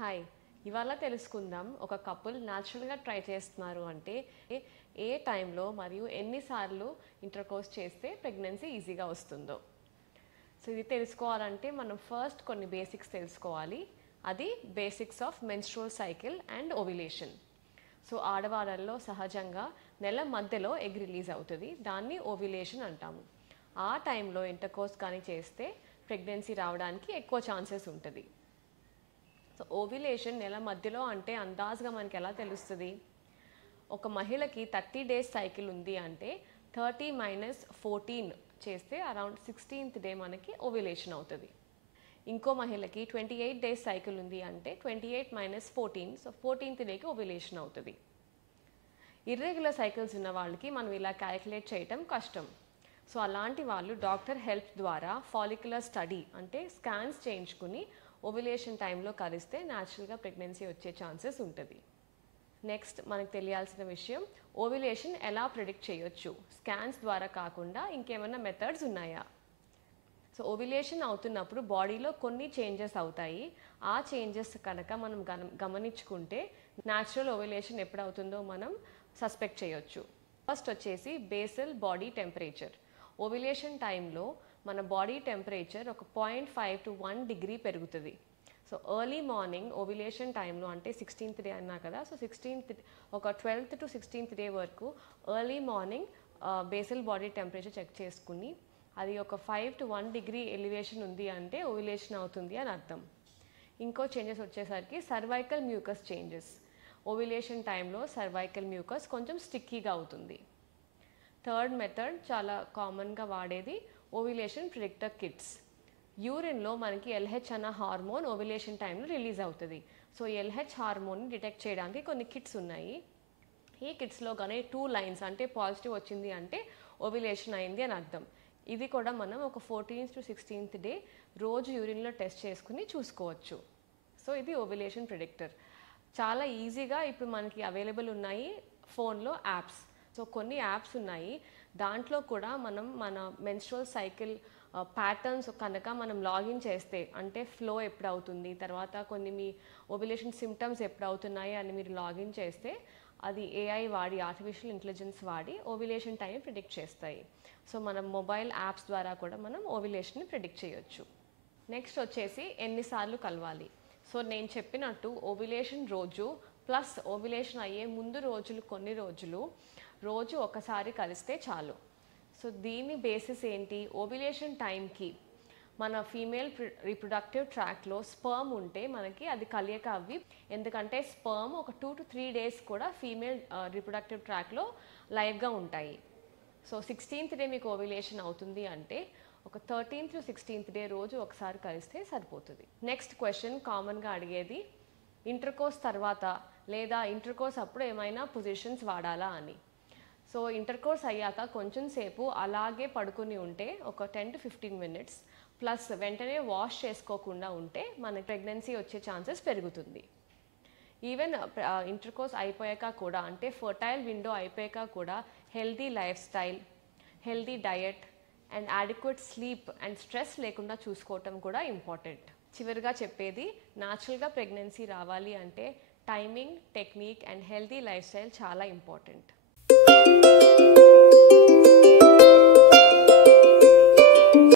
Hi, ఇవాళ తెలుసుకుందాం ఒక కపుల్ న్యాచురల్గా ట్రై చేస్తున్నారు అంటే ఏ టైంలో మరియు ఎన్నిసార్లు ఇంటర్కోర్స్ చేస్తే ప్రెగ్నెన్సీ ఈజీగా వస్తుందో. సో ఇది తెలుసుకోవాలంటే మనం ఫస్ట్ కొన్ని బేసిక్స్ తెలుసుకోవాలి. అది basics of menstrual cycle and ovulation. So ఆడవాళ్ళల్లో సహజంగా నెల మధ్యలో ఎగ్ రిలీజ్ అవుతుంది, దాన్ని ఓవ్యులేషన్ అంటాము. ఆ టైంలో ఇంటర్కోర్స్ కానీ చేస్తే ప్రెగ్నెన్సీ రావడానికి ఎక్కువ ఛాన్సెస్ ఉంటుంది. సో ఓవ్యులేషన్ నెల మధ్యలో అంటే అందాజుగా మనకి ఎలా తెలుస్తుంది? ఒక మహిళకి 30 days సైకిల్ ఉంది అంటే 30 - 14 చేస్తే అరౌండ్ 16th డే మనకి ఓవ్యులేషన్ అవుతుంది. ఇంకో మహిళకి 28 days సైకిల్ ఉంది అంటే 28 - 14, సో 14th డేకి ఓవ్యులేషన్ అవుతుంది. ఇర్రెగ్యులర్ సైకిల్స్ ఉన్న వాళ్ళకి మనం ఇలా క్యాలిక్యులేట్ చేయటం కష్టం. సో అలాంటి వాళ్ళు డాక్టర్ హెల్ప్ ద్వారా ఫాలిక్యులర్ స్టడీ అంటే స్కాన్స్ చేయించుకుని ఓవ్యులేషన్ టైంలో కలిస్తే న్యాచురల్గా ప్రెగ్నెన్సీ వచ్చే ఛాన్సెస్ ఉంటుంది. నెక్స్ట్ మనకు తెలియాల్సిన విషయం, ఓవ్యులేషన్ ఎలా ప్రిడిక్ట్ చేయొచ్చు? స్కాన్స్ ద్వారా కాకుండా ఇంకేమైనా మెథడ్స్ ఉన్నాయా? సో ఓవ్యులేషన్ అవుతున్నప్పుడు బాడీలో కొన్ని చేంజెస్ అవుతాయి. ఆ చేంజెస్ కనుక మనం గమనించుకుంటే న్యాచురల్ ఓవ్యులేషన్ ఎప్పుడు అవుతుందో మనం సస్పెక్ట్ చేయొచ్చు. ఫస్ట్ వచ్చేసి బేసల్ బాడీ టెంపరేచర్. ఓవ్యులేషన్ టైంలో మన బాడీ టెంపరేచర్ ఒక 0.5 to 1 degree పెరుగుతుంది. సో ఎర్లీ మార్నింగ్ ఓవ్యులేషన్ టైంలో అంటే 16th డే అన్నా కదా, సో 16th ఒక 12th to 16th డే వరకు early morning basal body temperature check చేసుకుని అది ఒక 5 to 1 degree ఎలివేషన్ ఉంది అంటే ఓవ్యులేషన్ అవుతుంది అని అర్థం. ఇంకో చేంజెస్ వచ్చేసరికి సర్వైకల్ మ్యూకస్ చేంజెస్. ఓవ్యులేషన్ టైంలో సర్వైకల్ మ్యూకస్ కొంచెం స్టిక్కీగా అవుతుంది. థర్డ్ మెథడ్ చాలా కామన్గా వాడేది ఓవ్యులేషన్ ప్రిడిక్టర్ కిట్స్. యూరిన్లో మనకి ఎల్హెచ్ అన్న హార్మోన్ ఓవ్యులేషన్ టైంలో రిలీజ్ అవుతుంది. సో ఎల్హెచ్ హార్మోన్ని డిటెక్ట్ చేయడానికి కొన్ని కిట్స్ ఉన్నాయి. ఈ కిట్స్లో కానీ 2 lines అంటే పాజిటివ్ వచ్చింది అంటే ఓవ్యులేషన్ అయింది అని అర్థం. ఇది కూడా మనం ఒక 14th to 16th డే రోజు యూరిన్లో టెస్ట్ చేసుకుని చూసుకోవచ్చు. సో ఇది ఓవ్యులేషన్ ప్రిడిక్టర్. చాలా ఈజీగా ఇప్పుడు మనకి అవైలబుల్ ఉన్నాయి ఫోన్లో యాప్స్. సో కొన్ని యాప్స్ ఉన్నాయి, దాంట్లో కూడా మనం మన మెన్స్ట్రువల్ సైకిల్ ప్యాటర్న్స్ కనుక మనం లాగిన్ చేస్తే అంటే ఫ్లో ఎప్పుడు అవుతుంది, తర్వాత కొన్ని మీ ఓవ్యులేషన్ సిమ్టమ్స్ ఎప్పుడు అవుతున్నాయి అని మీరు లాగిన్ చేస్తే అది ఏఐ వాడి ఆర్టిఫిషియల్ ఇంటెలిజెన్స్ వాడి ఓవ్యులేషన్ టైం ప్రిడిక్ట్ చేస్తాయి. సో మనం మొబైల్ యాప్స్ ద్వారా కూడా మనం ఓవ్యులేషన్ని ప్రిడిక్ట్ చేయొచ్చు. నెక్స్ట్ వచ్చేసి ఎన్నిసార్లు కలవాలి. సో నేను చెప్పినట్టు ఓవ్యులేషన్ రోజు ప్లస్ ఓవ్యులేషన్ అయ్యే ముందు రోజులు కొన్ని రోజు ఒకసారి కలిస్తే చాలు. సో దీని బేసిస్ ఏంటి? ఓవ్యులేషన్ టైంకి మన ఫీమేల్ రీప్రొడక్టివ్ ట్రాక్లో స్పర్మ్ ఉంటే మనకి అది కలియక అవ్వి, ఎందుకంటే స్పర్మ్ ఒక 2 to 3 days కూడా ఫీమేల్ రీప్రొడక్టివ్ ట్రాక్లో లైవ్గా ఉంటాయి. సో 16th డే మీకు ఓవ్యులేషన్ అవుతుంది అంటే ఒక 13th to 16th డే రోజు ఒకసారి కలిస్తే సరిపోతుంది. నెక్స్ట్ క్వశ్చన్ కామన్గా అడిగేది, ఇంటర్కోర్స్ తర్వాత లేదా ఇంటర్కోర్స్ అప్పుడు ఏమైనా పొజిషన్స్ వాడాలా అని. సో ఇంటర్కోర్స్ అయ్యాక కొంచెం సేపు అలాగే పడుకుని ఉంటే ఒక 10 to 15 minutes ప్లస్ వెంటనే వాష్ చేసుకోకుండా ఉంటే మనకి ప్రెగ్నెన్సీ వచ్చే ఛాన్సెస్ పెరుగుతుంది. ఈవెన్ ఇంటర్కోర్స్ అయిపోయాక కూడా అంటే ఫర్టైల్ విండో అయిపోయాక కూడా healthy life style, healthy diet and adequate sleep and stress లేకుండా చూసుకోవటం కూడా ఇంపార్టెంట్. చివరిగా చెప్పేది, న్యాచురల్గా ప్రెగ్నెన్సీ రావాలి అంటే timing, technique and healthy life style చాలా ఇంపార్టెంట్.